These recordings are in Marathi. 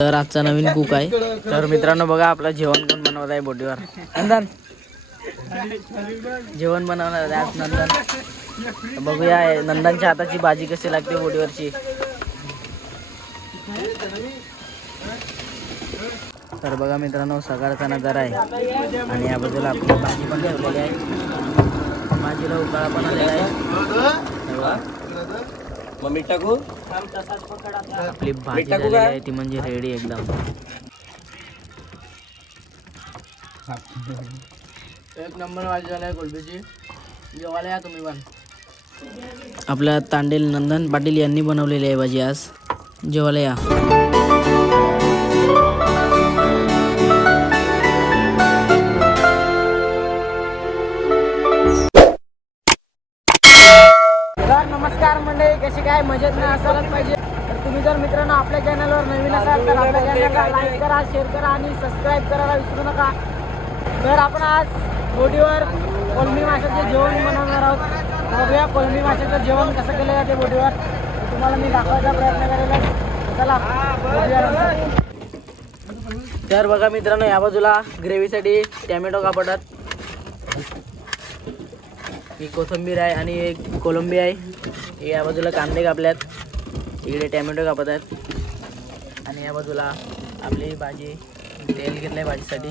तर आजचा नवीन कुक आहे. तर मित्रांनो बघा आपलं जेवण पण बनवत आहे बोटीवर? नंदन. जेवण बनवणार आहे आज नंदन. बघूया नंदनच्या हाताची भाजी कशी लागते बोटीवरची. तर बघा मित्रांनो सकाळचा नजारा आहे. आणि या बाजूला आपली भाजी पण ठेवलेली आहे. भाजीला उकाळा पण आलेला आहे. मग मीठ टाकू? आपली भाजी झालेली आहे ती म्हणजे रेडी एकदम. एक नंबर भाजी झाली आहे कोलबीची. जेवायला या तुम्ही पण. आपल्या तांडेल नंदन पाटील यांनी बनवलेली आहे भाजी आज. जेवायला या. तर आपल्या चॅनलला लाईक करा शेअर करा आणि सबस्क्राईब करायला विसरू नका. तर आपण आज बोटीवर कोलमी माशाचे जेवण बनवणार आहोत. बघूया कोलमी माशाचं जेवण कसं केलं जाते बोटीवर. तुम्हाला मी दाखवायचा प्रयत्न करेल. चला बघूया तर बघा मित्रांनो या बाजूला ग्रेव्हीसाठी टॅमॅटो कापतात ही कोथिंबीर आहे आणि एक कोलंबी आहे. या बाजूला कांदे कापल्यात. इकडे टॅमॅटो कापत आहेत या बाजूला आपली भाजी तेल घेतलं आहे भाजीसाठी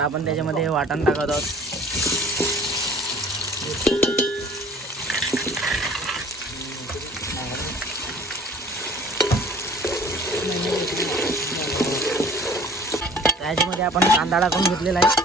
आपण त्याच्यामध्ये वाटण टाकत आहोत. त्याच्यामध्ये आपण कांदा टाकून घेतलेला आहे.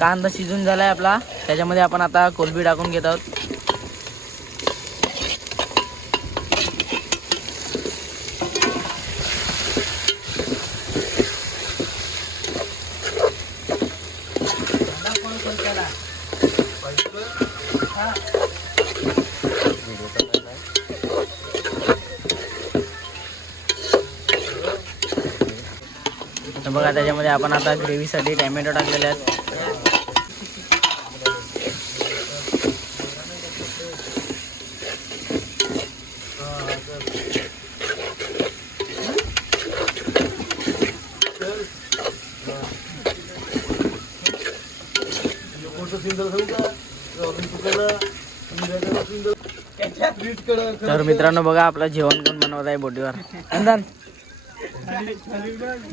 कांदा शिजून झाला आहे आपला. त्याच्यामध्ये आपण आता कोलबी टाकून घेत आहोत. बघा त्याच्यामध्ये आपण आता ग्रेव्हीसाठी टॅमॅटो टाकलेले आहेत. तर मित्रांनो बघा आपलं जेवण पण बनवत आहे बोटीवर. नंदन.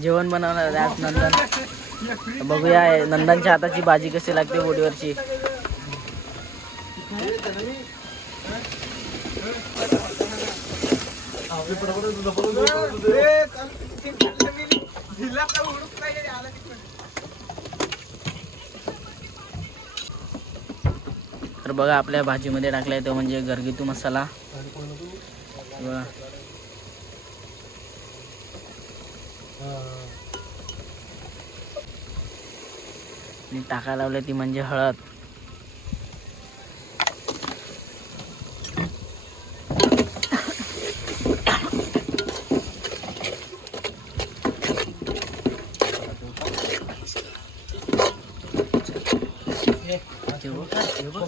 जेवण बनवणार आहे आज नंदन. बघूया नंदनच्या हाताची भाजी कशी लागते बोटीवरची. तर बघा आपल्या भाजीमध्ये टाकलाय तो म्हणजे घरगुती मसाला. बघा आणि टाकायला लावले ती म्हणजे हळद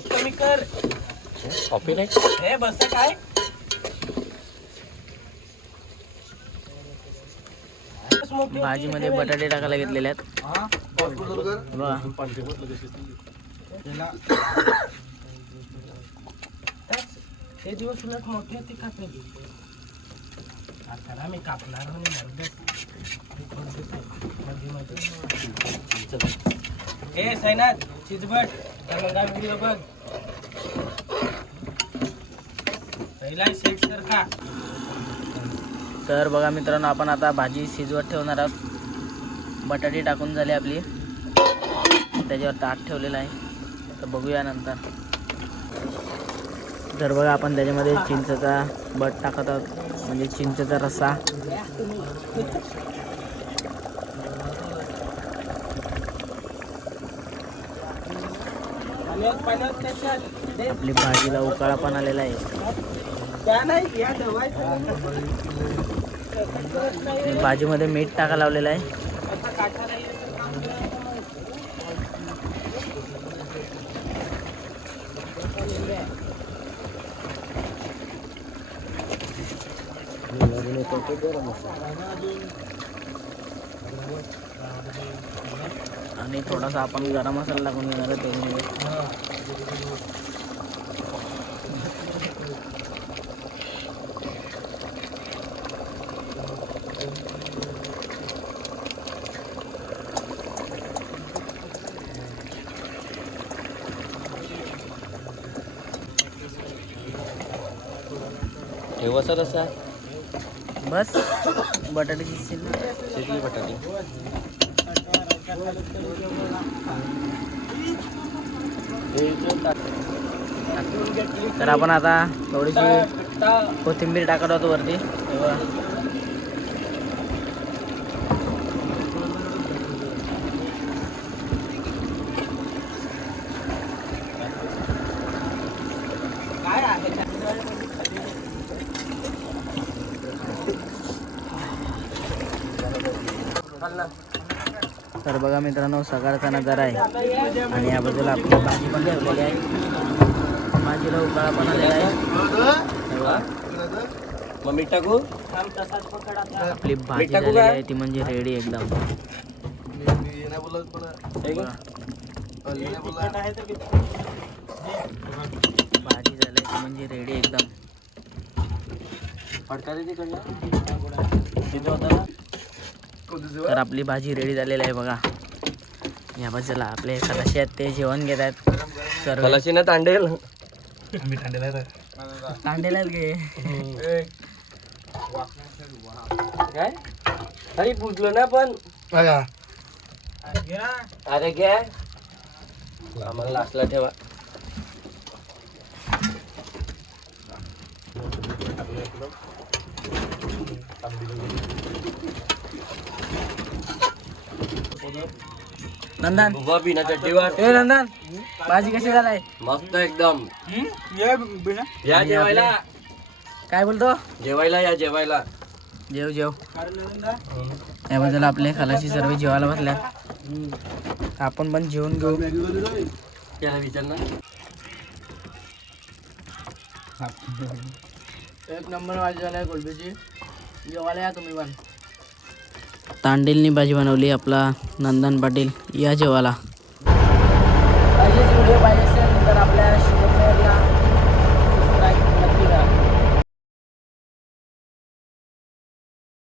कमी कर कॉपी नाही. हे बस काय? भाजीमध्ये बटाटे टाकायला घेतलेले आहेत. हे दिवस उलट मोठे ते? कापले आता मी कापणार हे मंगा व्हिडिओ बघ. तर बघा मित्रांनो आपण आता भाजी शिजवत ठेवणार आहोत. बटाटे टाकून झाले आपली. त्याच्यावर ताट ठेवलेलं आहे. तर बघूया नंतर. तर बघा आपण त्याच्यामध्ये चिंचेचा बट टाकत आहोत. म्हणजे चिंचेचा रस्सा. आपली भाजीला उकाळा पण आलेला आहे. भाजीमध्ये मीठ टाका लावलेलं आहे. आणि थोडासा आपण गरम मसाला लागून घेणार आहे त्याच्यामध्ये ठेवायचा रसा बस. बटाट्याची शिजली? शिजली बटाटी. तर आपण आता थोडीशी कोथिंबीर टाकत होतो वरती. तेव्हा तर बघा मित्रांनो सकाळचा नजारा आहे. आणि या बाजूला आपली भाजी पण ठेवलेली आहे. भाजीला उकाळा पण आलेला आहे. मग मीठ टाकू? आपली भाजी मीठ टाकू झालेली? आहे ती म्हणजे रेडी एकदम. भाजी झाली ती म्हणजे रेडी एकदम. फडका तिथे होता ना? तर आपली भाजी रेडी झालेली आहे बघा. या बाजूला आपले खलाशी आहेत ते जेवण घेत आहेत. सर्व खलाशी ना तांडेल कांडेला गे काय? अरे पुजलो ना पण. अरे घ्या आम्हाला लास्टला ठेवा. नंदन. उभा बिना चड्डीवर ए नंदन भाजी कशी झालाय? मस्त एकदम. या आणि जेवायला. काय बोलतो? जेवायला या जेवायला. जेव जेव. या बाजूला आपले खलाशी सर्व जेवायला बसल्यात. आपण पण जेवण घेऊ. त्याला विचार ना. एक नंबर भाजी झालाय कोलबीची. जेवायला या तुम्ही पण. तांडेलनी भाजी बनवली आपला नंदन पाटील या जेवाला. पाहिजे आपल्या